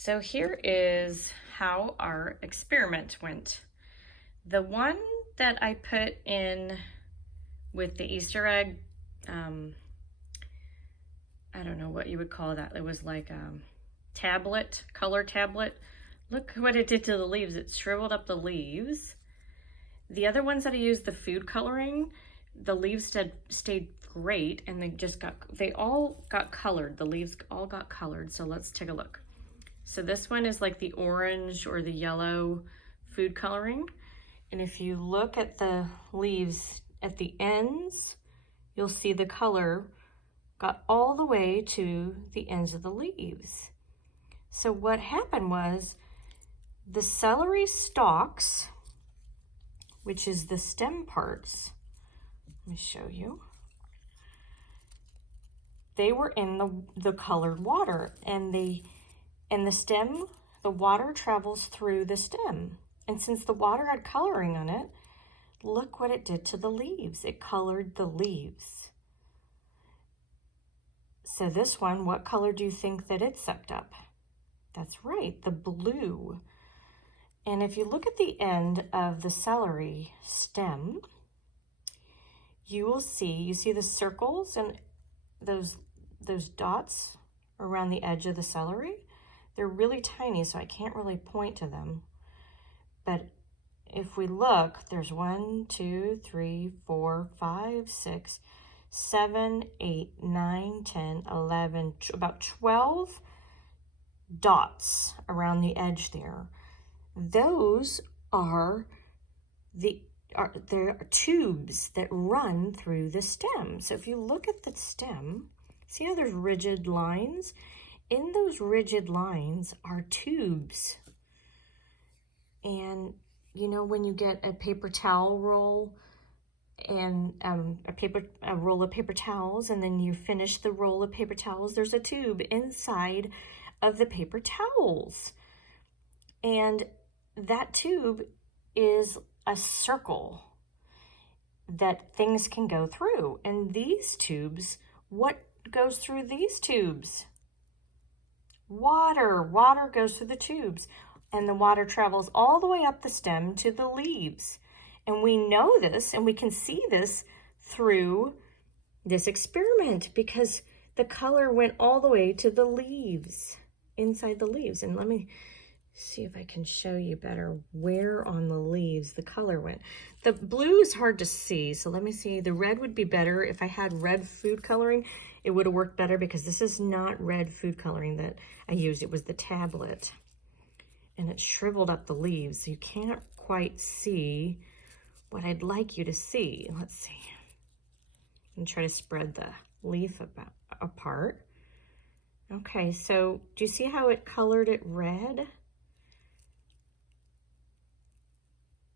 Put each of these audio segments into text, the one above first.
So here is how our experiment went. The one that I put in with the Easter egg, I don't know what you would call that. It was like a tablet, color tablet. Look what it did to the leaves. It shriveled up the leaves. The other ones that I used, the food coloring, the leaves stayed great, and they all got colored. The leaves all got colored. So let's take a look. So this one is like the orange or the yellow food coloring. And if you look at the leaves at the ends, you'll see the color got all the way to the ends of the leaves. So what happened was the celery stalks, which is the stem parts, let me show you. They were in the colored water, and the stem, the water travels through the stem. And since the water had coloring on it, look what it did to the leaves. It colored the leaves. So this one, what color do you think that it sucked up? That's right, the blue. And if you look at the end of the celery stem, you see the circles and those dots around the edge of the celery. They're really tiny, so I can't really point to them. But if we look, there's 1, 2, 3, 4, 5, 6, 7, 8, 9, 10, 11, about 12 dots around the edge there. Those are there are tubes that run through the stem. So if you look at the stem, see how there's rigid lines? In those rigid lines are tubes. And you know, when you get a paper towel roll and a roll of paper towels, and then you finish the roll of paper towels, there's a tube inside of the paper towels. And that tube is a circle that things can go through. And these tubes, what goes through these tubes? Water. Water goes through the tubes, and the water travels all the way up the stem to the leaves. And we know this, and we can see this through this experiment because the color went all the way to the leaves, inside the leaves. And let me see if I can show you better where on the leaves the color went. The blue is hard to see, so let me see. The red would be better. If I had red food coloring, it would have worked better because this is not red food coloring that I used. It was the tablet, and it shriveled up the leaves, so you can't quite see what I'd like you to see. Let's see. And try to spread the leaf apart. Okay, so do you see how it colored it red?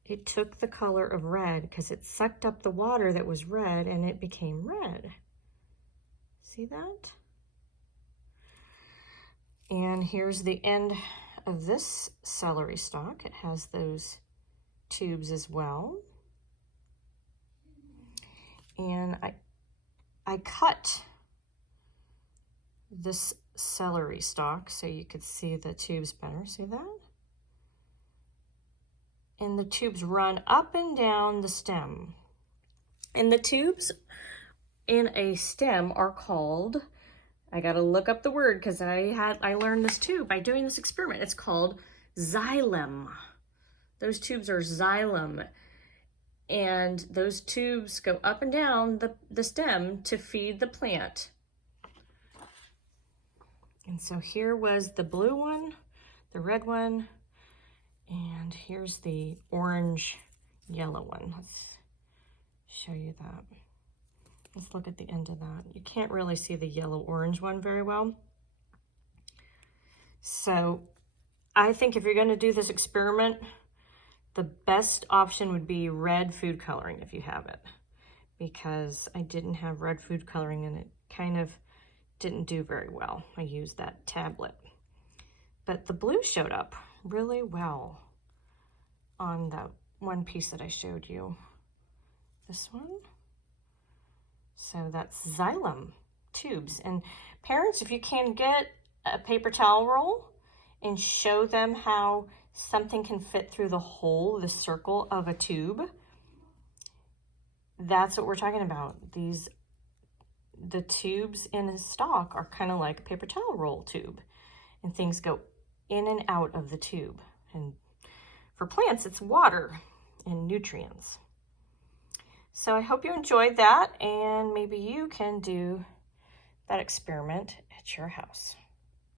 It took the color of red because it sucked up the water that was red and it became red. See that? And here's the end of this celery stalk. It has those tubes as well. And I cut this celery stalk so you could see the tubes better. See that? And the tubes run up and down the stem. And the tubes in a stem are called, I gotta look up the word because I learned this too by doing this experiment. It's called xylem. Those tubes are xylem. And those tubes go up and down the stem to feed the plant. And so here was the blue one, the red one, and here's the orange yellow one. Let's show you that. Let's look at the end of that. You can't really see the yellow orange one very well. So I think if you're going to do this experiment, the best option would be red food coloring if you have it, because I didn't have red food coloring and it kind of didn't do very well. I used that tablet. But the blue showed up really well on the one piece that I showed you. This one. So that's xylem tubes. And parents, if you can get a paper towel roll and show them how something can fit through the hole, the circle of a tube. That's what we're talking about. The tubes in a stalk are kind of like a paper towel roll tube, and things go in and out of the tube. And for plants, it's water and nutrients. So I hope you enjoyed that, and maybe you can do that experiment at your house.